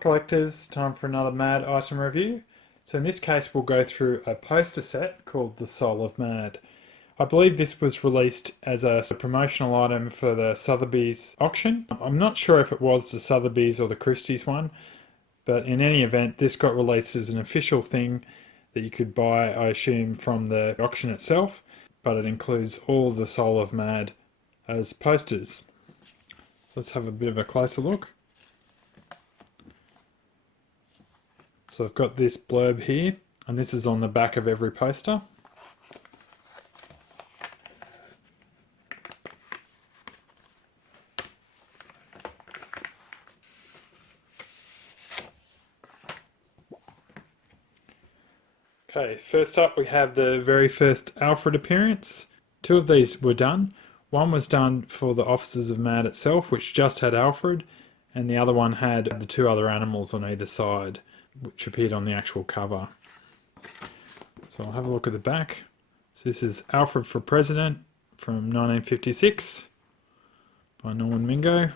collectors, time for another Mad item review. So in this case we'll go through a poster set called the Soul of Mad. I believe this was released as a promotional item for the Sothebys auction. I'm not sure if it was the Sothebys or the Christie's one, but in any event this got released as an official thing that you could buy, I assume, from the auction itself, but it includes all of the Soul of Mad as posters. Let's have a bit of a closer look. So I've got this blurb here, and this is on the back of every poster. Okay, first up we have the very first Alfred appearance. Two of these were done. One was done for the Officers of Mad itself, which just had Alfred, and the other one had the two other animals on either side, which appeared on the actual cover. So I'll have a look at the back. So this is Alfred for President from 1956 by Norman Mingo.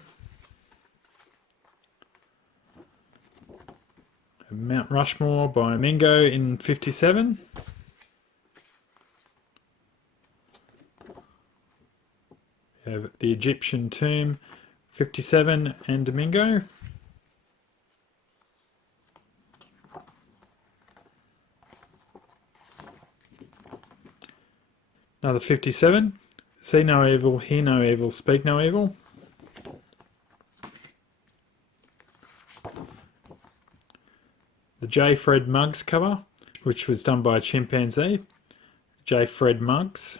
Mount Rushmore by Mingo in 57. We have the Egyptian Tomb 57 and Mingo. Another 57. See no evil, hear no evil, speak no evil. The J. Fred Muggs cover, which was done by a chimpanzee. J. Fred Muggs.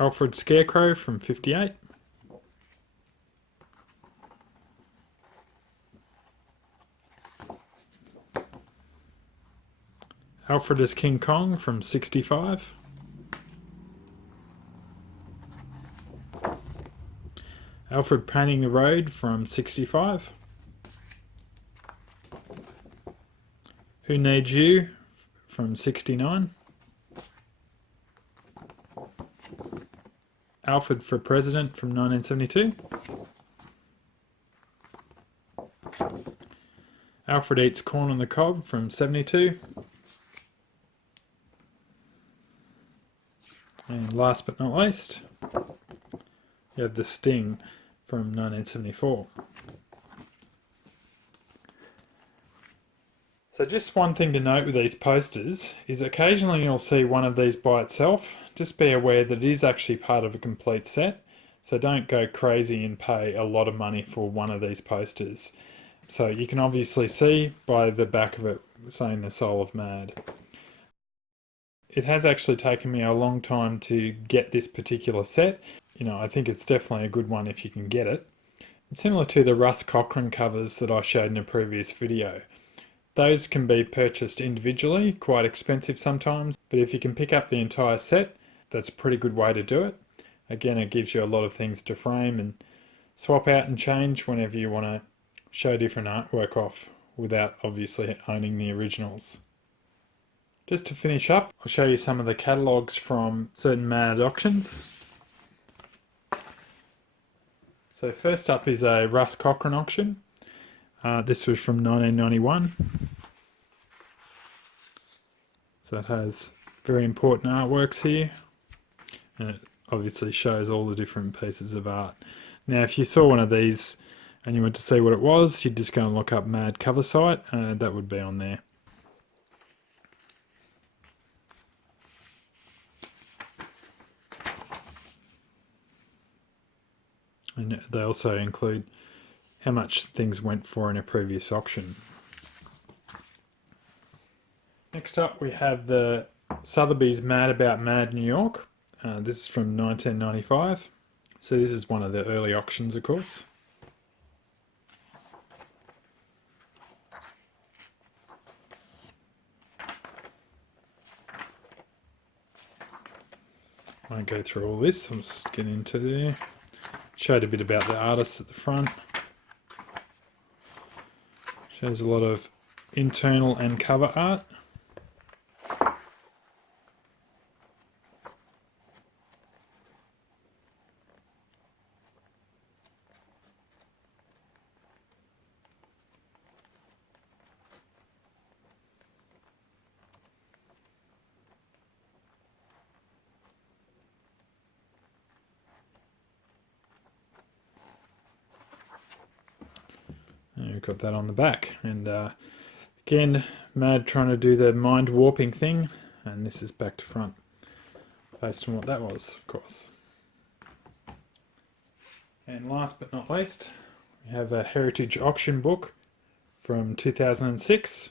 Alfred Scarecrow from 58. Alfred as King Kong from 65. Alfred painting the road from 65. Who Needs You from 69. Alfred for President from 1972. Alfred Eats Corn on the Cob from 72. And last but not least, you have The Sting from 1974. So just one thing to note with these posters is occasionally you'll see one of these by itself. Just be aware that it is actually part of a complete set. So don't go crazy and pay a lot of money for one of these posters. So you can obviously see by the back of it saying the Soul of Mad. It has actually taken me a long time to get this particular set. You know, I think it's definitely a good one if you can get it. It's similar to the Russ Cochran covers that I showed in a previous video. Those can be purchased individually, quite expensive sometimes, but if you can pick up the entire set, that's a pretty good way to do it. Again, it gives you a lot of things to frame and swap out and change whenever you want to show different artwork off without obviously owning the originals. Just to finish up, I'll show you some of the catalogues from certain Mad auctions. So first up is a Russ Cochran auction. This was from 1991. So it has very important artworks here. And it obviously shows all the different pieces of art. Now if you saw one of these and you went to see what it was, you'd just go and look up Mad cover site, that would be on there. And they also include how much things went for in a previous auction. Next up we have the Sothebys Mad About Mad New York. This is from 1995. So this is one of the early auctions, of course. I won't go through all this, I'll just get into there. Showed a bit about the artists at the front. Shows a lot of internal and cover art. got that on the back. And again, Mad trying to do the mind warping thing, and this is back to front, based on what that was, of course. And last but not least, we have a heritage auction book from 2006.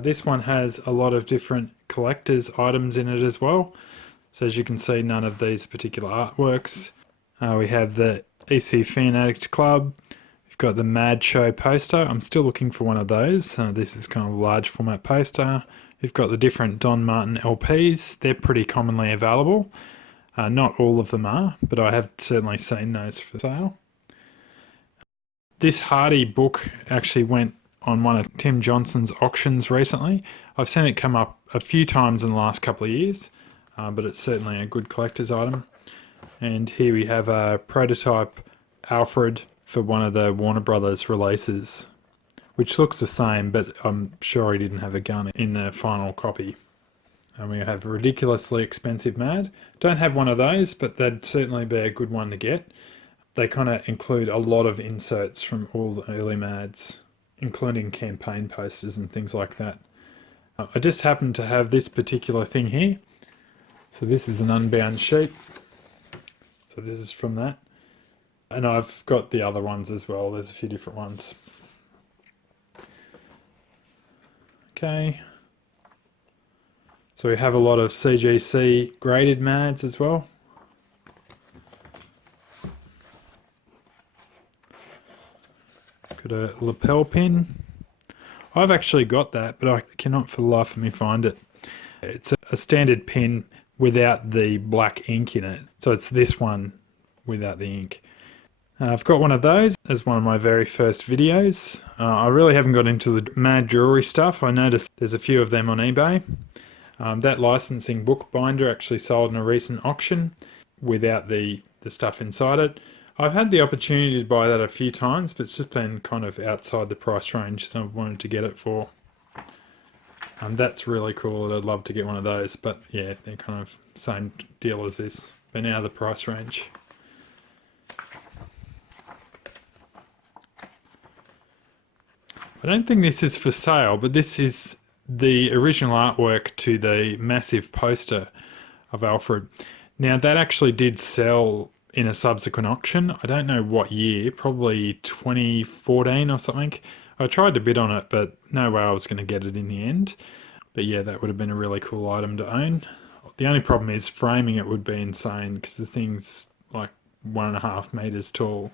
This one has a lot of different collector's items in it as well. So as you can see, none of these particular artworks. We have the EC Fan Addict Club. We've got the Mad Show poster. I'm still looking for one of those. This is kind of a large format poster. We've got the different Don Martin LPs. They're pretty commonly available. Not all of them are, but I have certainly seen those for sale. This Hardy book actually went on one of Tim Johnson's auctions recently. I've seen it come up a few times in the last couple of years, but it's certainly a good collector's item. And here we have a prototype Alfred for one of the Warner Brothers releases, which looks the same, but I'm sure he didn't have a gun in the final copy. And we have Ridiculously Expensive Mad. Don't have one of those, but that'd certainly be a good one to get. They kind of include a lot of inserts from all the early Mads, including campaign posters and things like that. I just happen to have this particular thing here. So this is an unbound sheet. So this is from that. And I've got the other ones as well. There's a few different ones. Okay. So we have a lot of CGC graded Mads as well. Got a lapel pin. I've actually got that, but I cannot for the life of me find it. It's a standard pin without the black ink in it. So it's this one without the ink. I've got one of those as one of my very first videos. I really haven't got into the Mad jewelry stuff. I noticed there's a few of them on eBay. That licensing book binder actually sold in a recent auction without the stuff inside it. I've had the opportunity to buy that a few times, but it's just been kind of outside the price range that I've wanted to get it for. That's really cool. I'd love to get one of those, but yeah, they're kind of same deal as this, but out of the price range. I don't think this is for sale, but this is the original artwork to the massive poster of Alfred. Now that actually did sell in a subsequent auction. I don't know what year, probably 2014 or something. I tried to bid on it, but no way I was going to get it in the end. But yeah, that would have been a really cool item to own. The only problem is framing it would be insane because the thing's like 1.5 meters tall.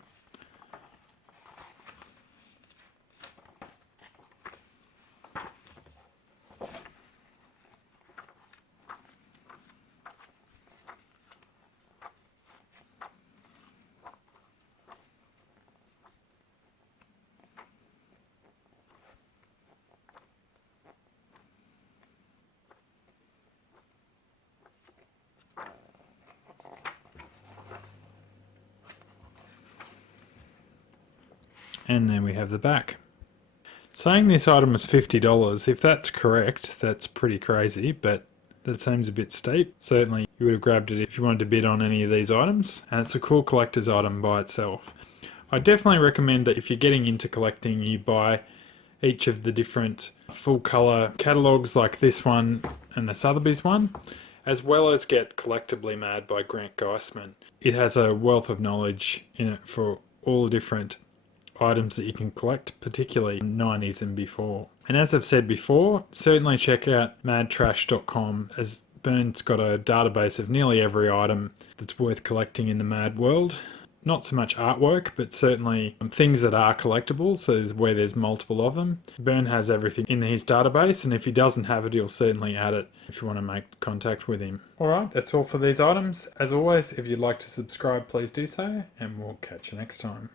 And then we have the back. Saying this item was $50, if that's correct, that's pretty crazy, but that seems a bit steep. Certainly you would have grabbed it if you wanted to bid on any of these items, and it's a cool collector's item by itself. I definitely recommend that if you're getting into collecting, you buy each of the different full colour catalogues like this one and the Sothebys one, as well as get Collectively Mad by Grant Geisman. It has a wealth of knowledge in it for all the different items that you can collect, particularly 90s and before. And as I've said before, certainly check out madtrash.com, as Berg's got a database of nearly every item that's worth collecting in the Mad world. Not so much artwork, but certainly things that are collectibles, so where there's multiple of them. Berg has everything in his database, and if he doesn't have it, he'll certainly add it if you want to make contact with him. Alright, that's all for these items. As always, if you'd like to subscribe, please do so, and we'll catch you next time.